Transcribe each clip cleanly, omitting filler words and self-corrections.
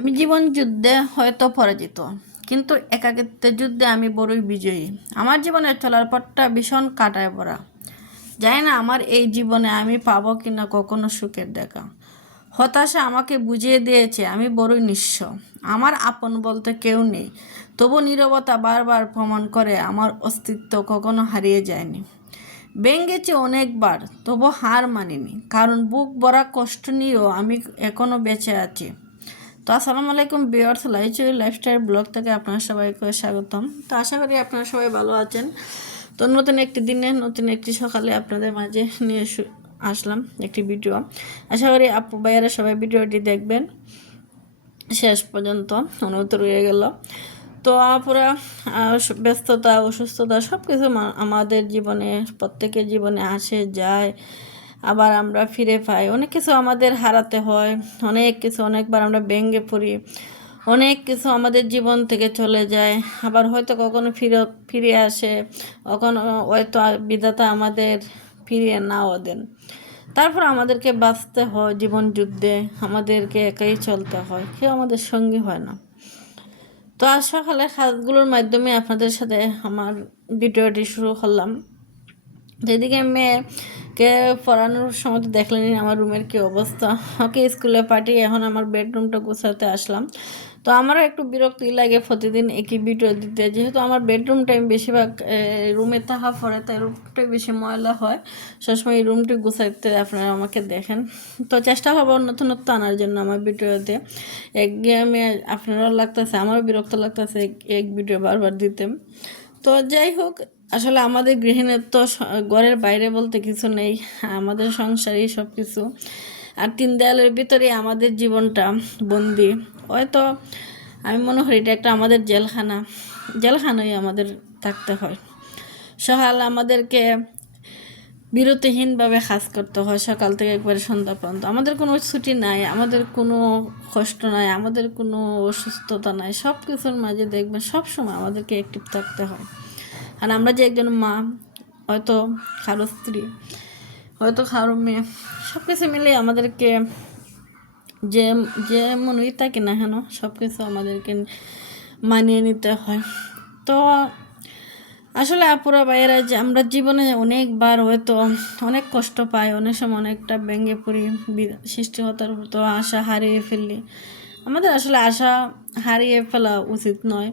আমি জীবন যুদ্ধে হয়তো পরাজিত, কিন্তু একাকিত্বের যুদ্ধে আমি বড়ই বিজয়ী। আমার জীবনের চলার পথটা ভীষণ কাটায় ভরা। জানি না আমার এই জীবনে আমি পাবো কিনা কখনো সুখের দেখা। হতাশা আমাকে বুঝিয়ে দিয়েছে আমি বড়ই নিঃস্ব। আমার আপন বলতে কেউ নেই। তবু নীরবতা বারবার প্রমাণ করে আমার অস্তিত্ব কখনো হারিয়ে যায়নি। ভেঙেছে অনেকবার, তবু হার মানিনি, কারণ বুক ভরা কষ্ট নিয়েও আমি এখনো বেঁচে আছি। তো আসসালামু আলাইকুম ভিউয়ার্স, লাইচুরি লাইফস্টাইল ব্লগ থেকে আপনারা সবাইকে স্বাগতম। তো আশা করি আপনারা সবাই ভালো আছেন। তো নতুন একটি দিনে নতুন একটি সকালে আপনাদের মাঝে নিয়ে আসলাম একটি ভিডিও। আশা করি আপু ভাইয়ারা সবাই ভিডিওটি দেখবেন শেষ পর্যন্ত, অনুরোধ রয়ে গেল। তো পুরা ব্যস্ততা অসুস্থতা সব কিছু আমাদের জীবনে, প্রত্যেকের জীবনে আসে যায়, আবার আমরা ফিরে পাই। অনেক কিছু আমাদের হারাতে হয়, অনেক কিছু অনেকবার আমরা ভেঙে পড়ি, অনেক কিছু আমাদের জীবন থেকে চলে যায়, আবার হয়তো কখনো ফিরে আসে, কখনো হয়তো বিধাতা আমাদের ফিরিয়ে নাও দেন। তারপর আমাদেরকে বাঁচতে হয় জীবন যুদ্ধে, আমাদেরকে একাই চলতে হয়, কেউ আমাদের সঙ্গী হয় না। তো আজ সকালে কাজগুলোর মাধ্যমে আপনাদের সাথে আমার ভিডিওটি শুরু করলাম। যেদিকে মেয়েকে পড়ানোর সময় তো দেখলেনি আমার রুমের কী অবস্থা। ওকে স্কুলে পাঠিয়ে এখন আমার বেডরুমটা গোছাতে আসলাম। তো আমারও একটু বিরক্তি লাগে প্রতিদিন একই ভিডিও দিতে, যেহেতু আমার বেডরুমটা আমি বেশিরভাগ রুমে থাকা পরে, তাই রুমটাই বেশি ময়লা হয়। সবসময় এই রুমটি গুছাইতে আপনারা আমাকে দেখেন। তো চেষ্টা করবো নতুনত্ব আনার জন্য আমার ভিডিওতে। একঘেয়েমি আপনারাও লাগতেছে, আমারও বিরক্ত লাগতেছে এক ভিডিও বারবার দিতে। তো যাই হোক, আসলে আমাদের গৃহিণীর তো ঘরের বাইরে বলতে কিছু নেই, আমাদের সংসারই সব কিছু। আর তিন দেয়ালের ভিতরে আমাদের জীবনটা বন্দি। হয়তো আমি মনে করি এটা একটা আমাদের জেলখানায় আমাদের থাকতে হয়। সকাল আমাদেরকে বিরতিহীনভাবে কাজ করতে হয়, সকাল থেকে একবারে সন্ধ্যা পর্যন্ত। আমাদের কোনো ছুটি নাই, আমাদের কোনো কষ্ট নাই, আমাদের কোনো অসুস্থতা নাই। সব কিছুর মাঝে দেখবেন সবসময় আমাদেরকে অ্যাক্টিভ থাকতে হয়। আর আমরা যে একজন মা, হয়তো কারো স্ত্রী, হয়তো কারো মেয়ে, সব কিছু মিলে আমাদেরকে যে যেমনই থাকি না কেন সব কিছু আমাদেরকে মানিয়ে নিতে হয়। তো আসলে আপুরা ভাইয়েরা, যে আমরা জীবনে অনেকবার হয়তো অনেক কষ্ট পাই, অনেক সময় অনেকটা ভেঙে পড়ি, সৃষ্টিকর্তার তো আশা হারিয়ে ফেলি। আমাদের আসলে আশা হারিয়ে ফেলা উচিত নয়,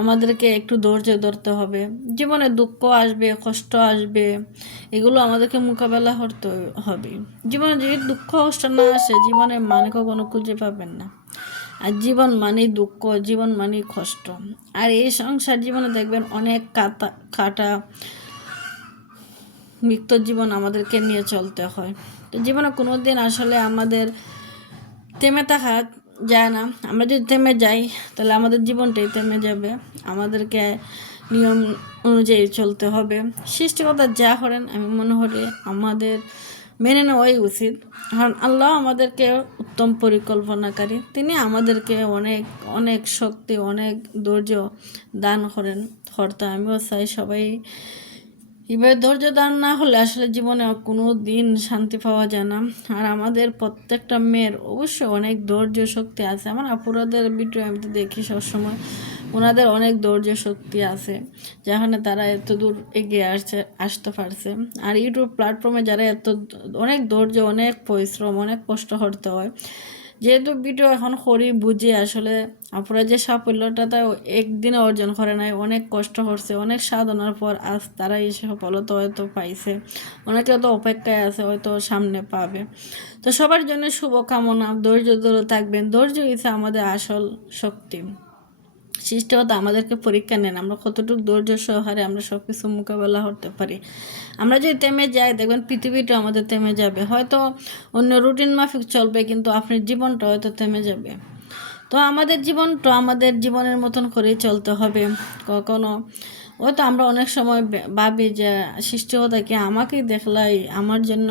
আমাদেরকে একটু ধৈর্য ধরতে হবে। জীবনে দুঃখ আসবে, কষ্ট আসবে, এগুলো আমাদেরকে মোকাবেলা করতে হবে। জীবনে যদি দুঃখ কষ্ট না আসে, জীবনের মানে কখনো খুঁজে পাবেন না। আর জীবন মানেই দুঃখ, জীবন মানেই কষ্ট। আর এই সংসার জীবনে দেখবেন অনেক কাটা মৃত্যু জীবন আমাদেরকে নিয়ে চলতে হয়। তো জীবনে কোনো দিন আসলে আমাদের থেমে থাকা যায় না। আমরা যদি থেমে যাই তাহলে আমাদের জীবনটাই থেমে যাবে। আমাদেরকে নিয়ম অনুযায়ী চলতে হবে। সৃষ্টিকর্তা যা করেন আমি মনে করি আমাদের মেনে নেওয়াই উচিত, কারণ আল্লাহ আমাদেরকে উত্তম পরিকল্পনাকারী। তিনি আমাদেরকে অনেক অনেক শক্তি, অনেক ধৈর্য দান করতে আমিও চাই সবাই এবার ধৈর্য দান না হলে আসলে জীবনে কোনো দিন শান্তি পাওয়া যায় না। আর আমাদের প্রত্যেকটা মেয়ের অবশ্যই অনেক ধৈর্য শক্তি আছে। আমার আপুরাদের ভিডিও আমি তো দেখি সবসময়, ওনাদের অনেক ধৈর্য শক্তি আছে, যেখানে তারা এত দূর এগিয়ে আসতে পারছে। আর ইউটিউব প্ল্যাটফর্মে যারা অনেক ধৈর্য, অনেক পরিশ্রম, অনেক কষ্ট করতে হয়। যেহেতু ভিডিও এখন করি বুঝি আসলে আপুরা যে সাফল্যটা তাই একদিনে অর্জন করে নাই, অনেক কষ্ট করছে, অনেক সাধনার পর আজ তারা এই সফলতা হয়তো পাইছে। অনেকে তো অপেক্ষায় আছে, হয়তো সামনে পাবে। তো সবার জন্য শুভকামনা, ধৈর্য ধরে থাকবেন। ধৈর্য হচ্ছে আমাদের আসল শক্তি। সৃষ্টিকর্তা আমাদেরকে পরীক্ষা নেন আমরা কতটুকু ধৈর্য সহকারে আমরা সব কিছু মোকাবেলা করতে পারি। আমরা যদি থেমে যাই দেখবেন পৃথিবীটা আমাদের থেমে যাবে। হয়তো অন্য রুটিন মাফিক চলবে, কিন্তু আপনার জীবনটা হয়তো থেমে যাবে। তো আমাদের জীবনটা আমাদের জীবনের মতন করেই চলতে হবে। কখনো হয়তো আমরা অনেক সময় ভাবি যে সৃষ্টিকর্তাকে আমাকেই দেখলাই, আমার জন্য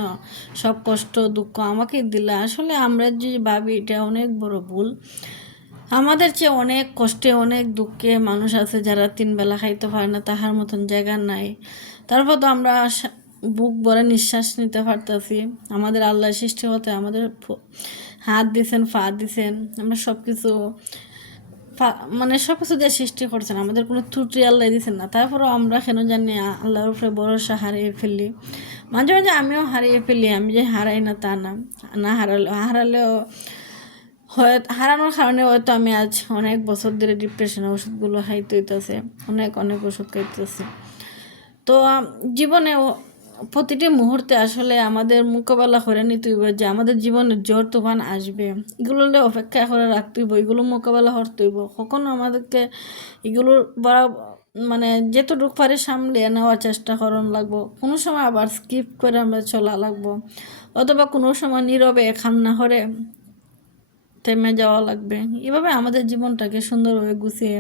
সব কষ্ট দুঃখ আমাকেই দিলা। আসলে আমরা যে ভাবি এটা অনেক বড় ভুল। আমাদের চেয়ে অনেক কষ্টে অনেক দুঃখে মানুষ আছে যারা তিন বেলা খাইতে পারে না, তাহার মতন জায়গা নাই। তারপর তো আমরা বুক ভরে নিঃশ্বাস নিতে পারতেছি। আমাদের আল্লাহ সৃষ্টি হতে আমাদের হাত দিছেন, পা দিছেন, আমরা সব কিছু মানে সব কিছু দিয়ে সৃষ্টি করছেন, আমাদের কোনো ত্রুটি আল্লাহ দিচ্ছেন না। তারপরেও আমরা কেন জানি আল্লাহর উপরে ভরসা হারিয়ে ফেলি। মাঝে মাঝে আমিও হারিয়ে ফেলি, আমি যে হারাই না তা না, না হারালেও হয় হারানোর কারণে হয়তো আমি আজ অনেক বছর ধরে ডিপ্রেশনের ওষুধগুলো খাইতে হইতেছে, অনেক অনেক ওষুধ খাইতেছি। তো জীবনে প্রতিটি মুহূর্তে আসলে আমাদের মোকাবেলা করে নিতে হইব, যে আমাদের জীবনে ঝড় তুফান আসবে, এগুলো অপেক্ষা করে রাখতে হইব, এগুলো মোকাবেলা করতে হইব। কখনো আমাদেরকে এগুলোর বড় মানে যেতটুকু পারে সামলে নেওয়ার চেষ্টা করার লাগবো, কোনো সময় আবার স্কিপ করে আমরা চলা লাগবো, অথবা কোনো সময় নীরবে কান্না করে থেমে যাওয়া লাগবে। এভাবে আমাদের জীবনটাকে সুন্দরভাবে গুছিয়ে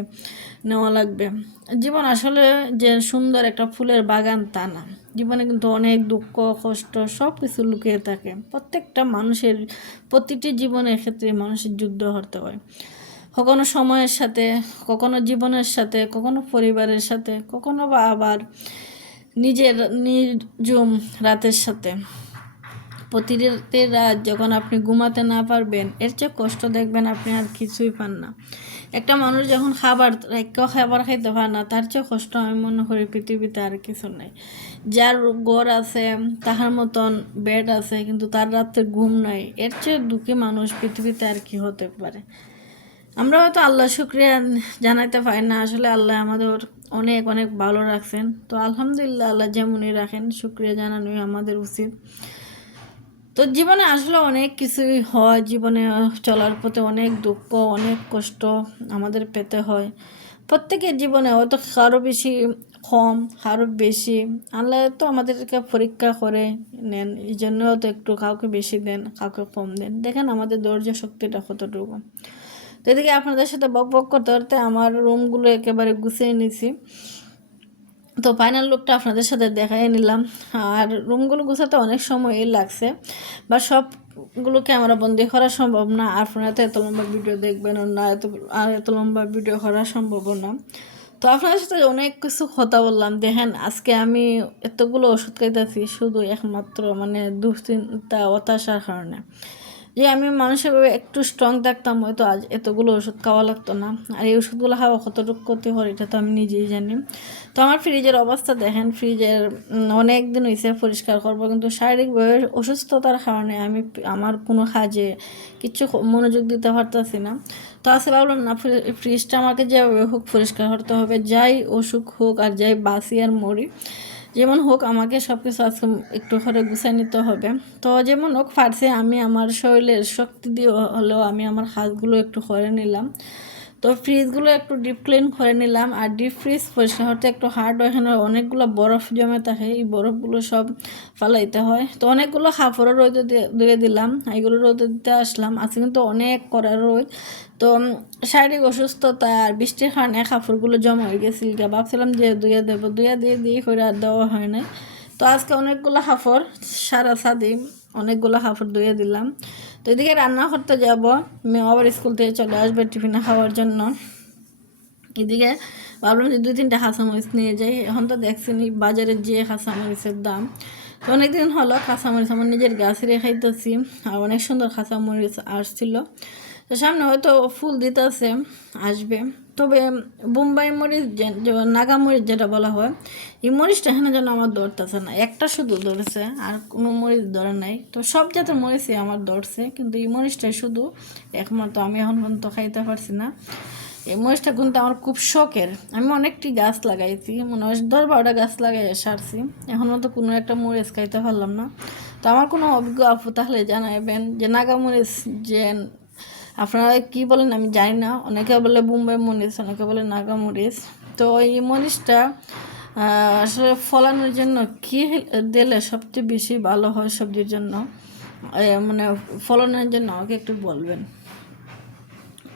নেওয়া লাগবে। জীবন আসলে যে সুন্দর একটা ফুলের বাগান তা না, জীবনে কিন্তু অনেক দুঃখ কষ্ট সব কিছু লুকিয়ে থাকে। প্রত্যেকটা মানুষের প্রতিটি জীবনের ক্ষেত্রে মানুষের যুদ্ধ করতে হয়, কখনো সময়ের সাথে, কখনো জীবনের সাথে, কখনো পরিবারের সাথে, কখনো বা আবার নিজের নিজুম রাতের সাথে। প্রতিটি রাত যখন আপনি ঘুমাতে না পারবেন, এর চেয়ে কষ্ট দেখবেন আপনি আর কিছুই পান না। একটা মানুষ যখন খাবার খাইতে পারে না, তার চেয়ে কষ্ট আমি মনে করি পৃথিবীতে আর কিছু নেই। যার ঘর আছে, তাহার মতন বেড আছে, কিন্তু তার রাতে ঘুম নাই, এর চেয়ে দুঃখী মানুষ পৃথিবীতে আর কি হতে পারে। আমরা হয়তো আল্লাহ শুকরিয়া জানাইতে পারি না, আসলে আল্লাহ আমাদের অনেক অনেক ভালো রাখছেন। তো আলহামদুলিল্লাহ, আল্লাহ যেমনই রাখেন শুকরিয়া জানানোই আমাদের উচিত। তো জীবনে আসলে অনেক কিছুই হয়, জীবনে চলার পথে অনেক দুঃখ অনেক কষ্ট আমাদের পেতে হয়। প্রত্যেকের জীবনে হয়তো কারো বেশি কম, কারো বেশি, আল্লাহ তো আমাদেরকে পরীক্ষা করে নেন, এই জন্য তো একটু কাউকে বেশি দেন, কাউকে কম দেন। দেখেন আমাদের ধৈর্য শক্তিটা কতটুকু। তো এদিকে আপনাদের সাথে বক বক করতে করতে আমার রুমগুলো একেবারে গুছিয়ে নিছি। তো ফাইনাল লুকটা আপনাদের সাথে দেখাই নিলাম। আর রুমগুলো গুছাতে অনেক সময়ই লাগছে, বা সবগুলো ক্যামেরা বন্দি করা সম্ভব না, আর ফোনে তো এত লম্বা ভিডিও দেখবেন না, এত লম্বা ভিডিও করা সম্ভব না। তো আপনাদের সাথে অনেক কিছু কথা বললাম। দেখেন আজকে আমি এতগুলো ওষুধ খাইতেছি শুধু একমাত্র মানে দুশ্চিন্তা হতাশার কারণে। যে আমি মানসিকভাবে একটু স্ট্রং থাকতাম, হয়তো আজ এতগুলো ওষুধ খাওয়া লাগতো না। আর এই ওষুধগুলো খাওয়া কতটুকু ক্ষতি হয় এটা তো আমি নিজেই জানি। তো আমার ফ্রিজের অবস্থা দেখেন, ফ্রিজের অনেক দিন হয়েছে পরিষ্কার করবো, কিন্তু শারীরিকভাবে অসুস্থতার কারণে আমি আমার কোনো কাজে কিচ্ছু মনোযোগ দিতে পারতেছি না। তো আজকে ভাবলাম না, ফ্রিজটা আমাকে যেভাবে হোক পরিষ্কার করতে হবে, যাই অসুখ হোক আর যাই বাসি আর মরি, যেমন হোক আমাকে সব কিছু আজকে একটু করে গুছিয়ে নিতে হবে। তো যেমন হোক পারছে, আমি আমার শরীরের শক্তি দিয়ে হলেও আমি আমার হাতগুলো একটু করে নিলাম। তো ফ্রিজগুলো একটু ডিপ ক্লিন করে নিলাম। আর ডিপ ফ্রিজ পরিষ্কার করতে একটু হার্ড, এখানে অনেকগুলো বরফ জমে থাকে, এই বরফগুলো সব ফালাইতে হয়। তো অনেকগুলো কাপড়ও রোদে ধুয়ে দিলাম, এগুলো রোদে দিতে আসলাম। আজকে কিন্তু অনেক কড়া রোদ। তো শারীরিক অসুস্থতা আর বৃষ্টির কারণে কাপড়গুলো জমা হয়ে গেছিল, ভাবছিলাম যে ধুয়ে দেবো, দিয়ে করে আর দেওয়া হয় নাই। তো আজকে অনেকগুলো কাপড় সারা ছাদি অনেকগুলো কাপড় ধুয়ে দিলাম। তো এদিকে রান্না করতে যাব, মেয়ে আবার স্কুল থেকে চলে আসবে টিফিনে খাওয়ার জন্য। এদিকে ভাবলাম যে 2-3টা কাঁচামরিচ নিয়ে যাই। এখন তো দেখছি বাজারে যে কাঁচামরিচের দাম। তো অনেকদিন হলো কাঁচামরিচ আমার নিজের গাছের খাইতেছি, আর অনেক সুন্দর কাঁচামরিচ আসছিল। তো সামনে হয়তো ফুল দিতেছে, আসবে। তবে বোম্বাই মরিচ নাগা মরিচ যেটা বলা হয়, এই মরিচটা এখানে যেন আমার ধরতেছে না, একটা শুধু ধরেছে আর কোনো মরিচ ধরে নাই। তো সব জাতের মরিচই আমার ধরছে, কিন্তু এই মরিচটাই শুধু একমাত্র আমি এখন পর্যন্ত খাইতে পারছি না। এই মরিচটা কিন্তু আমার খুব শখের, আমি অনেকটি গাছ লাগাইছি, মনে হয় 10-12টা গাছ লাগাই সারছি, এখন মতো কোনো একটা মরিচ খাইতে পারলাম না। তো আমার কোনো অভিজ্ঞ আপু তাহলে জানাবেন যে নাগা মরিচ যে আপনারা কি বলেন আমি জানি না, অনেকে বলে বোম্বাই মরিচ, অনেকে বলে নাগা মরিচ। তো এই মরিচটা আসলে ফলানোর জন্য কী দিলে সবচেয়ে বেশি ভালো হয় সবজির জন্য, মানে ফলনের জন্য আমাকে একটু বলবেন।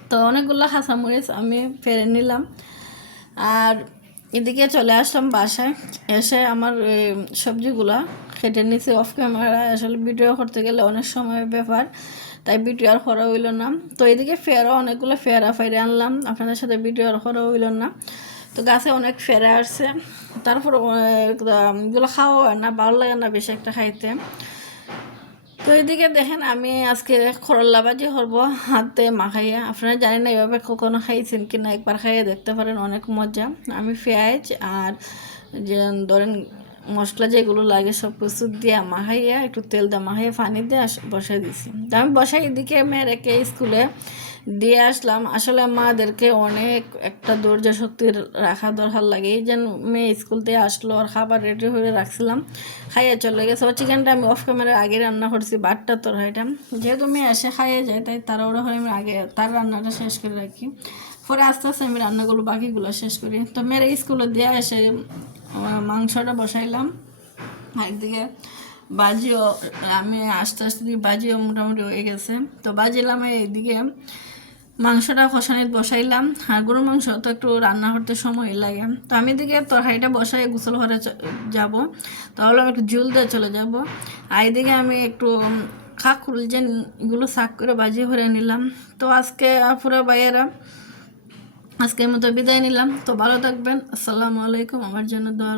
তো অনেকগুলো কাঁচামরিচ আমি ফেলে নিলাম, আর এদিকে চলে আসলাম বাসায়। এসে আমার সবজিগুলা কেটে নিয়েছি অফ ক্যামেরায়, আসলে ভিডিও করতে গেলে অনেক সময়ের ব্যাপার, তাই ভিডিও আর করা হইল না। তো এদিকে অনেকগুলো ফেরা ফাইরে আনলাম, আপনাদের সাথে ভিডিও আর করা হইল না। তো গাছে অনেক ফেরা আসছে, তারপর এগুলো খাওয়া হয় না, ভালো লাগে না বেশি একটা খাইতে। তো এদিকে দেখেন আমি আজকে করল্লা ভাজি করবো হাতে মাখাইয়া। আপনারা জানেন না এভাবে কখনো খাইছেন কিনা, একবার খাইয়ে দেখতে পারেন, অনেক মজা। আমি পেঁয়াজ আর যে ধরেন মশলা যেগুলো লাগে সব কিছু দিয়ে মাখাইয়া, একটু তেল দিয়ে মাখাইয়া পানি দিয়ে বসাই দিছি। তো আমি বসাই এদিকে মেয়েকে স্কুলে দিয়ে আসলাম। আসলে মাদেরকে অনেক একটা ধৈর্য শক্তি রাখা দরকার লাগে। এই যে মেয়ে স্কুল থেকে আসলো আর খাবার রেডি হয়ে রাখছিলাম, খাইয়ে চলে গেছে। ও চিকেনটা আমি অফ ক্যামেরার আগে রান্না করছি, বাটটা তরকারিটা যেহেতু মেয়ে এসে খাইয়ে যায়, তাই তাড়াহুড়ো করে আমি আগে তার রান্নাটা শেষ করে রাখি, পরে আস্তে আস্তে আমি রান্নাগুলো বাকিগুলো শেষ করি। তো মেয়ের স্কুলে দিয়ে এসে মাংসটা বসাইলাম, একদিকে বাজিও আমি আস্তে আস্তে দিয়ে বাজিও মোটামুটি হয়ে গেছে। তো বাজিলাম, এইদিকে মাংসটা কষানিত বসাইলাম। আর গরুর মাংস তো একটু রান্না করতে সময় লাগে। তো আমি এদিকে তরকারিটা বসাই গোসল ঘরে যাব, তাহলে আমি একটু জল দিয়ে চলে যাব। আর এদিকে আমি একটু খাকুল যে এগুলো শাক করে বাজি করে নিলাম। তো আজকে পুরো ভাইয়েরা আজকের মতো বিদায় নিলাম। তো ভালো থাকবেন, আসসালামু আলাইকুম। আমার জন্য দোয়া